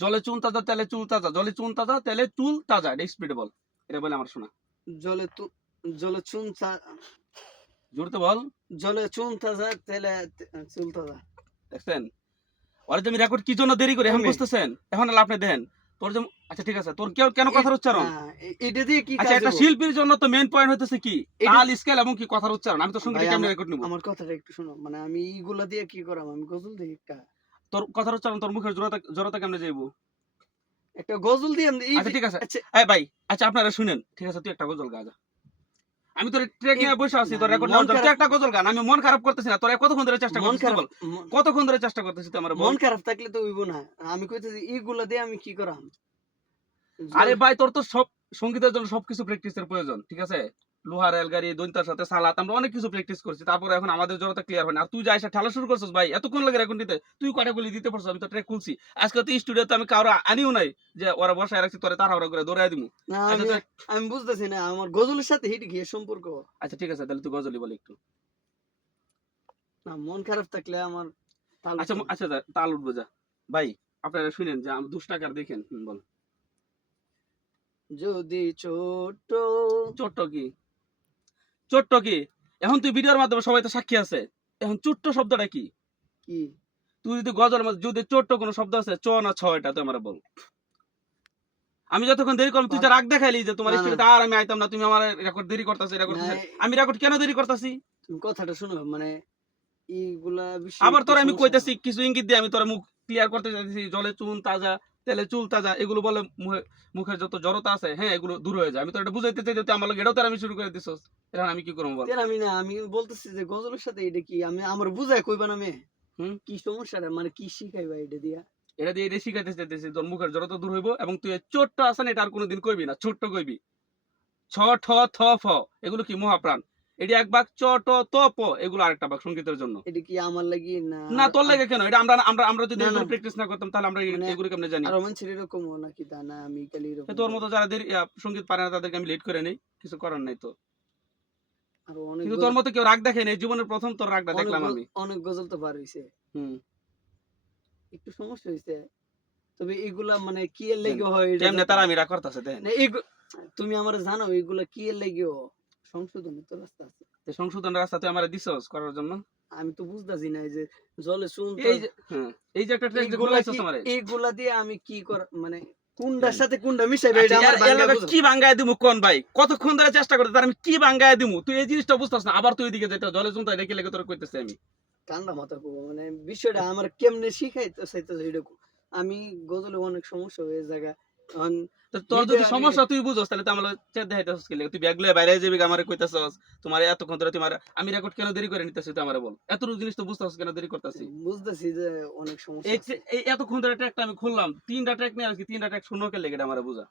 জলে চুন তাজা তেলে চুল তাজা, জলে চুন তাজা তেলে চুল তাজা, এটা স্পিডে বল, এটা বলে আমার শোনা। জলে জলে চুন জোরতে বল। জলে চুন তাজা তেলে চুল তাজা। দেখছেন ওরা তুমি রেকর্ড কি জন্য দেরি করে এখন বুঝতেছেন? এখন আপনি দেখেন তোর যে আচ্ছা ঠিক আছে তোর কেন কথার উচ্চারণ? এটা দিয়ে কি আচ্ছা কাজ একটা হইবো? শিল্পীর জন্য তো মেইন পয়েন্ট হইতেছে কি তাল স্কেল এবং কি কথার উচ্চারণ। আমি তো সঙ্গীত ভাই কেমনে রেকর্ড নিব? আমার কথাটা একটু শোনো, মানে আমি এইগুলা দিয়ে কি করাম? আমি গজল দিই একটা। তোর কথার উচ্চারণ তোর মুখের জড়তা কেমনে যাইবো? একটা গজল দিয়ে আমি আচ্ছা ঠিক আছে এই ভাই, আচ্ছা আপনারা শুনেন, ঠিক আছে তুই একটা গজল গা যা। আমি তোর ট্রেক নিয়ে বসে আছি, তোর রেকর্ড নাও, তুই একটা গজল গান। আমি মন খারাপ করতেছি না, তোর কতক্ষণ ধরে চেষ্টা করতেছিস বল? কতক্ষণ ধরে চেষ্টা করতেছিস তুই আমার বল? মন খারাপ থাকলে তো হইব না। আমি কইতেছি এইগুলা দিয়ে আমি কি করাম? আরে ভাই তোর তো সব সঙ্গীতের জন্য সবকিছু প্র্যাকটিসের প্রয়োজন, ঠিক আছে? লোহা রেলগাড়ি দৈন্তার সাথে সালাত আমরা অনেক কিছু প্র্যাকটিস করছি, তারপরে এখন আমাদের জড়তা ক্লিয়ার হয় না। আর তুই যা এসে ঠেলা শুরু করছিস ভাই, এতক্ষণ লাগে রেকর্ড দিতে, তুই কয়টা গুলি দিতে পারছিস? আমি তো ট্র্যাক খুলছি আজকে, তো স্টুডিওতে আমি কারো আনিও নাই যে ওরা বসায় রাখছি তোরে তাড়াহুড়া করে দৌড়ায় দিমু। না আচ্ছা আমি বুঝতেছি না আমার গজলের সাথে হিট কি সম্পর্ক? আচ্ছা ঠিক আছে তাহলে তুই গজলই বল একটু। না মন খারাপ থাকলে আমার আচ্ছা আচ্ছা তাল উঠবো যা। ভাই আপনারা শুনেন যে আমি 2 টাকার দেখেন বল। যদি ছোট ছোট্ট কি? ছোট্ট কি? এখন তুই ভিডিওর মাধ্যমে সবাই তো সাক্ষী আছে। এখন ছোট্ট শব্দটা কি? কি তুই যদি গজলের মধ্যে যদি ছোট্ট কোনো শব্দ আছে চ না ছ এটা তুই আমারে বল। আমি যতক্ষণ দেরি করলাম তুই যা রাগ দেখাইলি যে তোমার স্টুডিওতে আর আমি আইতাম না, তুমি আমার রেকর্ড দেরি করতেছ এটা করতেছ। আমি রেকর্ড কেন দেরি করতেছি? তুমি কথাটা শুনো, মানে এইগুলা আবার তোর আমি কইতাছি কিছু ইঙ্গিত দিয়ে আমি তোর মুখ ক্লিয়ার করতে চাইছি, জলে চুন তাজা তেলে চুল তাজা এগুলো বলে মুখের যত জড়তা আছে হ্যাঁ এগুলো দূর হয়ে যায়। আমি তো এটা বুঝাইতে চাই তুই আমার এটাও তো আমি শুরু করে দিছস, এখন আমি কি করব বল? আমি না আমি বলতেছি যে গজলের সাথে এটা কি আমি আমার বুঝায় কইবা না মে? কি সমস্যাটা, মানে কি শিখাইবা এটা দিয়া? এটা দিয়ে এটা শিখাইতে চাইতেছি তোর মুখের জড়তা দূর হইব এবং তুই ছোট্ট আছেন এটা আর কোনোদিন কইবি না, ছোট্ট কইবি। ছ ঠ থ ফ এগুলো কি মহাপ্রাণ, এটি এক বাক চ ট ত প এগুলো আরেকটা বাক সংগীতের জন্য। এটা কি আমার লাগি না না তোর লাগে কেন? এটা আমরা আমরা আমরা যদি এগুলো প্র্যাকটিস না করতাম তাহলে আমরা এগুলো কেমনে জানি? আর মানুষের এরকম নাকি তা না আমি খালি এরকম তোর মতো যারা সঙ্গীত পারে না তাদেরকে আমি লেট করে নেই, কিছু করার নাই তো। আর অনেক কিন্তু তোর মতো কেউ রাগ দেখে নাই, জীবনের প্রথম তোর রাগটা দেখলাম আমি। অনেক গজল তো বার হইছে, একটু সমস্যা হইছে, তবে এগুলা মানে কি এর লাগি হয় এটা কেমনে তারা আমি রাগ করতেছে দেন। তুমি আমারে জানো এগুলা কি এর লাগি সংশোধনের তো রাস্তা আছে। সংশোধনের রাস্তা তুই আমারে দিছস করার জন্য? আমি তো বুঝতাছি না যে জলে চুন এই যে একটা ট্রেক যে গুলাইছস আমারে, এইগুলা দিয়ে আমি কি কর মানে কোনটার সাথে কোনটা মিশাইবে এটা আমার কি বাঙ্গায় দিমু কোন ভাই? কতক্ষণ ধরে চেষ্টা করতে তার আমি কি বাঙ্গায় দিমু? তুই এই জিনিসটা বুঝতাছ না, আবার তুই এদিকে যাইতে জলে চুন তাই রেখে লেগে তোর কইতেছি আমি। ঠান্ডা মাথা কো মানে বিষয়টা আমার কেমনে শিখাইতে চাইতেছে এরকম। আমি গজলে অনেক সমস্যা হয়ে জায়গা তোর যদি সমস্যা তুই বুঝস তাহলে তো আমার চেক দেখাইতেছস কি লাগে? তুই ব্যাগ লয়ে বাইরে যাবি আমারে কইতাছস তোমার এতক্ষণ ধরে তোমার আমি রেকর্ড কেন দেরি করে নিতেছি তুই আমারে বল। এতটুকু জিনিস তো বুঝতাছস কেন দেরি করতেছি? বুঝতেছি যে অনেক সমস্যা আছে। এই এতক্ষণ ধরে ট্র্যাকটা আমি খুললাম, 3টা ট্র্যাক নিয়ে আসি, 3টা ট্র্যাক শূন্য কে লেগে এটা আমারে বুঝা।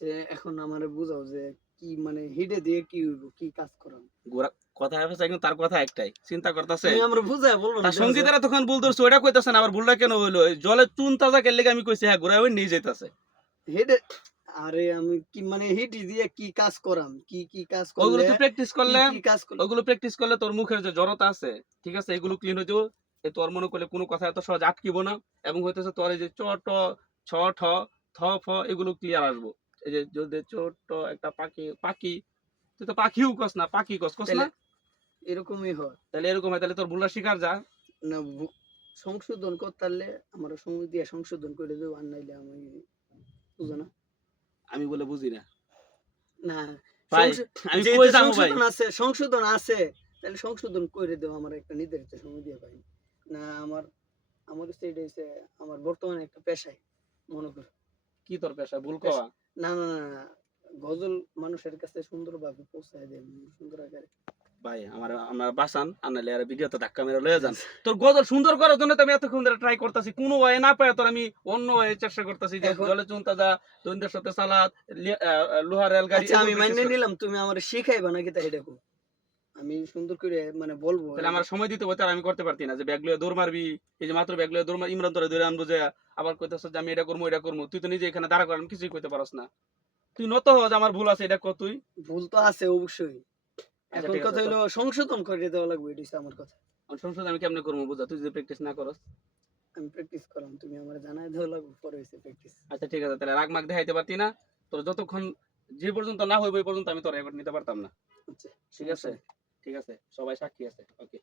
যে এখন আমারে বুঝাও যে কি মানে হিডে দিয়ে কি হইব, কি কাজ করাম। গোরা কথা হবে কিন্তু তার কথা একটাই, চিন্তা করতেছে তুমি আমরা বুঝায় বলবো না। সঙ্গীতেরা তখন ভুল ধরছে ওটা কইতাছে না, আবার ভুলটা কেন হইলো? জলে চুন তাজা কে লেগে আমি কইছি হ্যাঁ ঘুরাই ওই নিয়ে যাইতাছে। হিডে আরে আমি কি মানে হিডি দিয়ে কি কাজ করাম, কি কি কাজ করলে ওগুলো তুই প্র্যাকটিস করলে, কি কাজ করলে ওগুলো প্র্যাকটিস করলে তোর মুখের যে জড়তা আছে ঠিক আছে এগুলো ক্লিন হয়ে যাবে। তোর মনে করলে কোনো কথা এত সহজ আটকিব না এবং হইতেছে তোর এই যে চ ট ছ ঠ থ ফ এগুলো ক্লিয়ার আসবো। এই যে যদি ছোট্ট একটা পাখি, পাখি তুই তো পাখিও কস না, পাখি কস না, এরকমই হয়। তাহলে এরকম হয় তাহলে তোর ভুলটা শিকার যা না সংশোধন করতে আমার সময় দিয়ে সংশোধন করে দেবো, আর নাইলে আমি বুঝো না। আমি বলে বুঝি না না ভাই, আমি কই যাবো ভাই? সংশোধন আছে তাহলে সংশোধন করে দেবো আমার একটা নির্ধারিত সময় দিয়ে ভাই। না আমার আমার সেটা হচ্ছে আমার বর্তমানে একটা পেশায় মনে করো। কি তোর পেশা ভুল কওয়া? না না না গজল মানুষের কাছে সুন্দরভাবে পৌঁছায় দেয় সুন্দর আকারে। ভাই আমার বাসান আনালে আর ভিডিওতে ধাক্কা মেরে লয়ে যান। তোর গজল সুন্দর করার জন্য তো আমি এতক্ষণ ধরে ট্রাই করতেছি, কোনো ওয়ে না পায় তোর আমি অন্য ওয়ে চেষ্টা করতেছি যে জলে চুন তাজা দৈন্দের সাথে সালাদ লোহার রেলগাড়ি। আমি মাইনে নিলাম তুমি আমার শিখাইবা নাকি তাই দেখো আমি সুন্দর করে মানে বলবো। তাহলে আমার সময় দিতে হইতে আর আমি করতে পারতি না যে ব্যাগ লয়ে দৌড় মারবি, এই যে মাত্র ব্যাগ লয়ে দৌড় ইমরান তোরে ধরে আনবো যে আবার কইতেছ যে আমি এটা করবো এটা করবো, তুই তো নিজে এখানে দাঁড়া করাম কিছুই কইতে পারস না। তুই নত হ যে আমার ভুল আছে এটা কর। তুই ভুল তো আছে অবশ্যই, এখন কথা হলো সংশোধন করে দেওয়া লাগবে, এটাই আমার কথা। সংশোধন আমি কেমনে করবো বুঝা তুই যদি প্র্যাকটিস না করস? আমি প্র্যাকটিস করলাম, তুমি আমার জানাই দেওয়া লাগবে, পরে হয়েছে প্র্যাকটিস। আচ্ছা ঠিক আছে, তাহলে রাগ মাগ দেখাইতে পারতি না, তোর যতক্ষণ যে পর্যন্ত না হইব ওই পর্যন্ত আমি তোর রেকর্ড নিতে পারতাম না। আচ্ছা ঠিক আছে, ঠিক আছে, সবাই সাক্ষী আছে। ওকে।